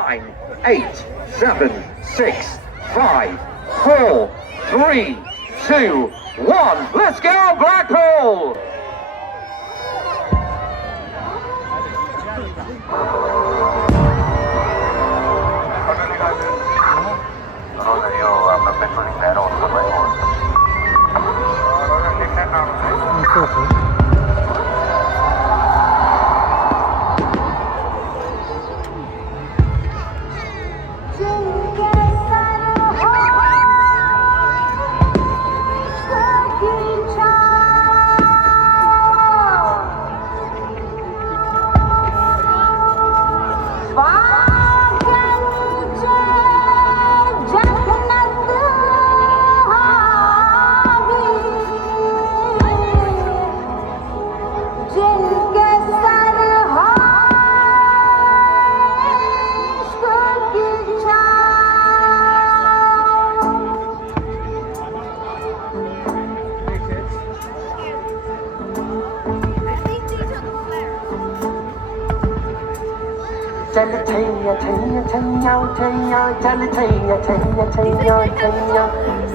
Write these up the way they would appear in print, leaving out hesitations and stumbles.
9, 8, 7, 6, 5, 4, 3, 2, 1. Let's go, Blackpool! चल छैया छैया छैया छैया चल छैया छैया छैया छैया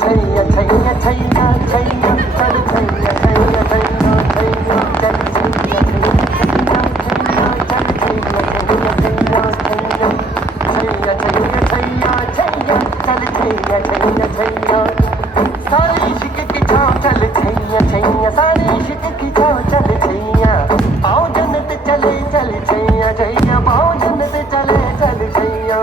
छैया छैया छैया छैया चल छैया छैया छैया छैया चल छैया छैया छैया चल छैया छैया छैया छैया छैया छैया छैया चल छैया छैया छैया सारे इश्क की छाँव चल छैया छैया सारे इश्क की छाँव चल छैया आओ जन्नत चले चल छैया छैया आओ जन्नत चले चल छैया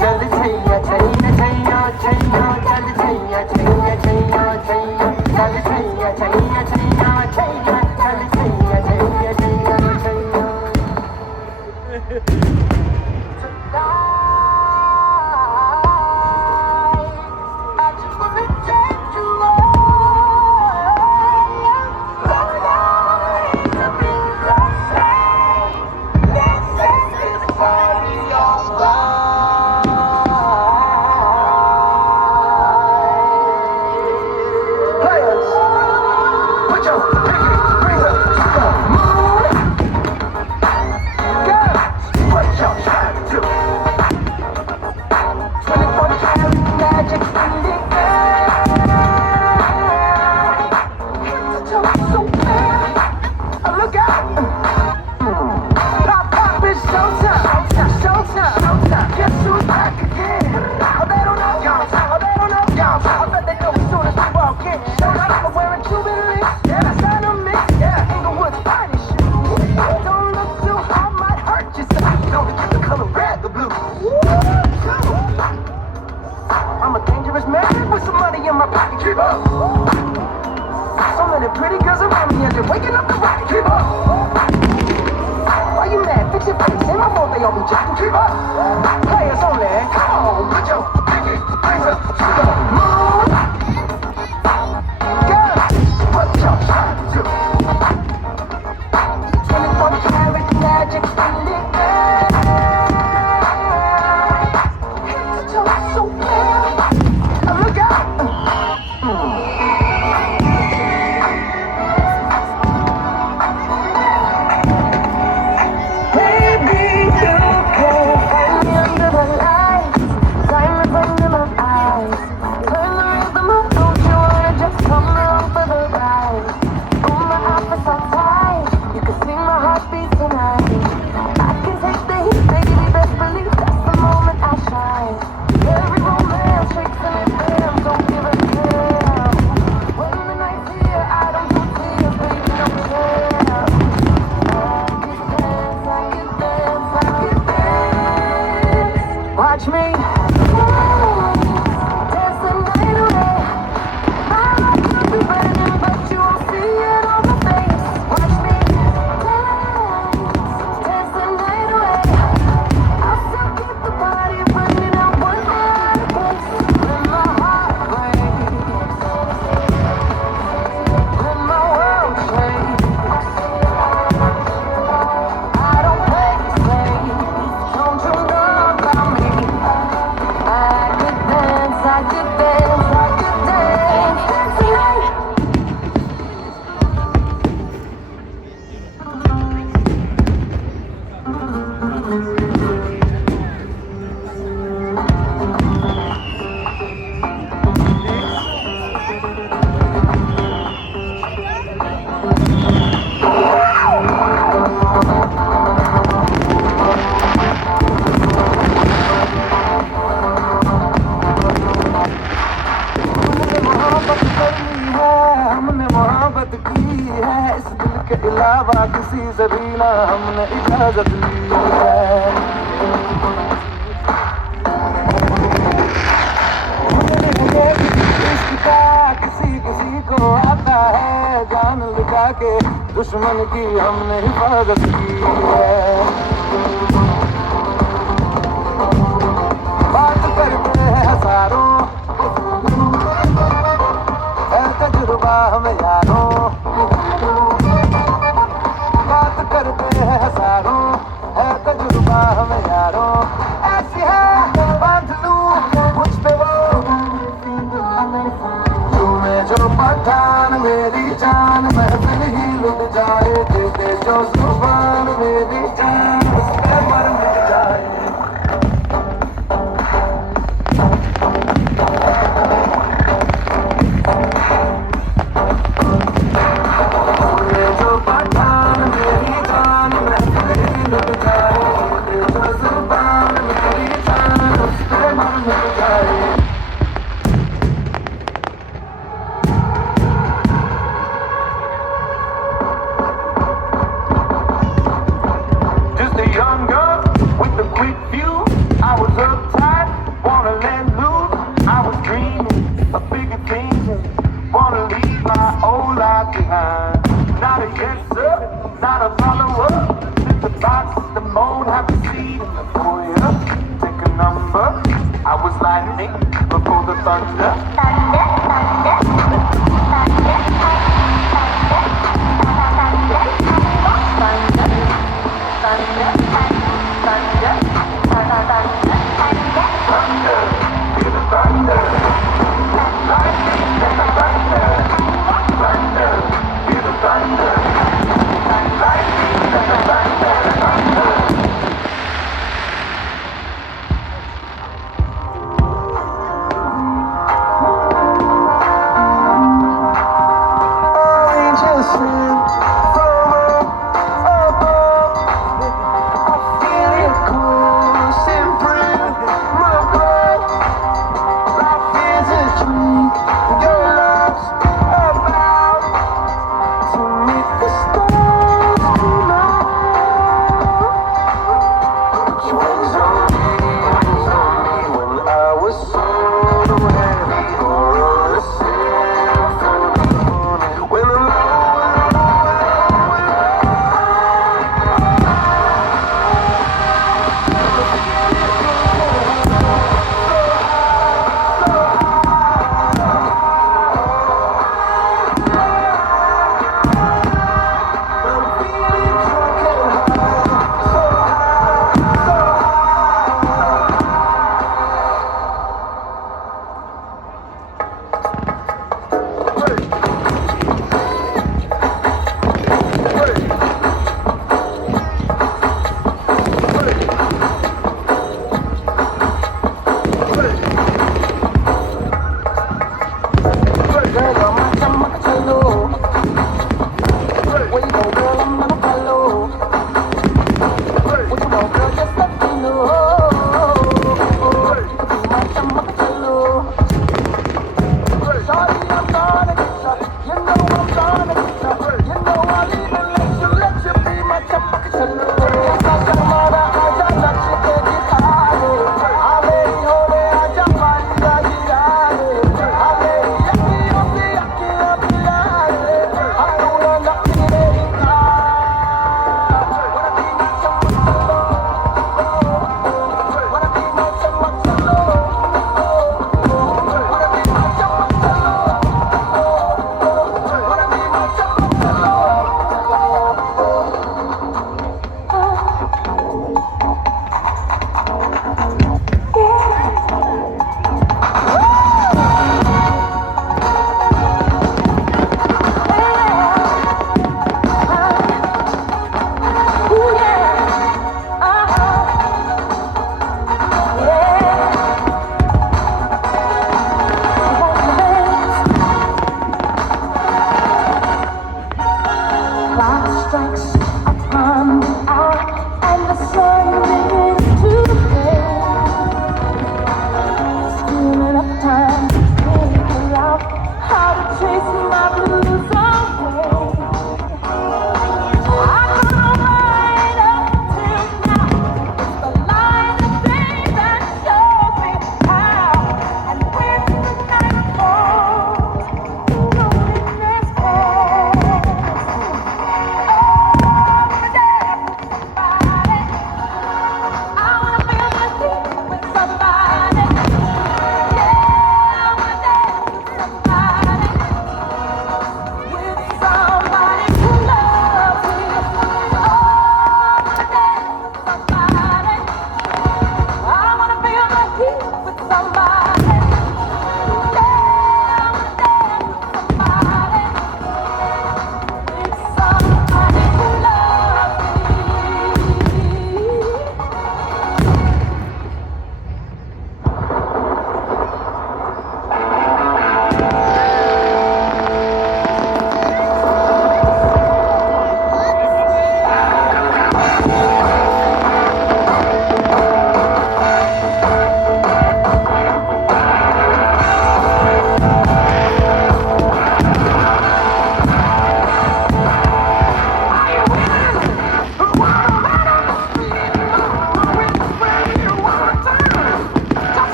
चल छैया छैया छैया छैया चल छैया छैया छैया छैया चल छैया छैया छैया छैया चल Chaiyya Chaiyya Chaiyya Chaiyya I'm a dangerous man with some money in my pocket. Keep up. So many pretty girls around me, and they're waking up the rocket. Keep up. Why you mad? Fix your face. Ain't my fault they all be jacking. Keep up. Players only. Come on, put your pinky rings up to the moon. Girls, what y'all trying to do? 24 karat magic in the air. Head to toe so clear. Look out! Baby, you can find me under the lights. Diamonds under my eyes. Turn the rhythm up, don't you wanna just come along for the ride? Oh, my outfit's so tight. You can see my heartbeat tonight. I can take the heat, baby, best believe that's the moment I shine. Every romance shakes and bam, don't give a damn. When the night's here, I don't do tears, baby, don't care. I can dance, I can dance. Watch me dance the night away. My heart could be burning, but you won't see it on my face. Watch me dance the night away. I'll still keep the party burning out one night at a place. When my heart breaks, when my world shakes, I don't play it safe. Don't you know about me? अलावा किसी से भी ना हमने इजाजत ली है। इश्क का किसी किसी को आता है, जान लुटा के दुश्मन की हमने हिफाजत की है। बात करते हैं हजारों, है तजुर्बा हमें यारों। बात करते हैं हजारों, है तजुर्बा हमें यारों। ऐसी है बांध लूं मुझ पे वो, तुम्हें जो पठान मेरी जान महफिल ही लुट जाए, देते जो जुबान मेरी जान उस पे मर मिट जाए।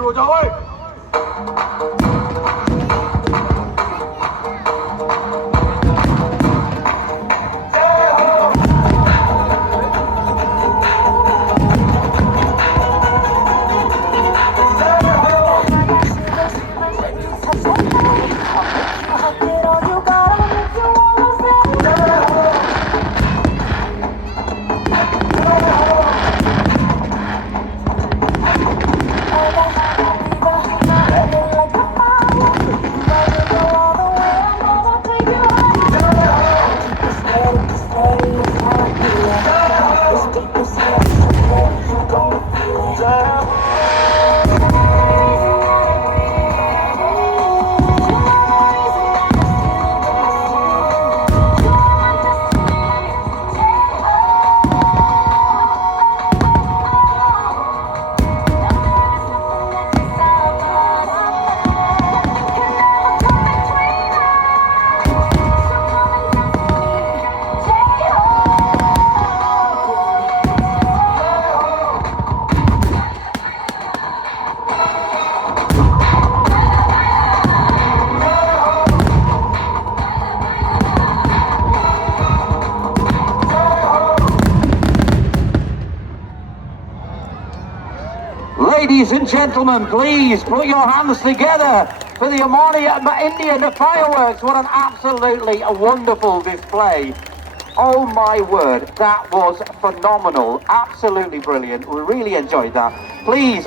Rồi cháu ơi. Ladies and gentlemen, please put your hands together for the Morani Fireworks. What an absolutely wonderful display. Oh my word, that was phenomenal. Absolutely brilliant. We really enjoyed that. Please.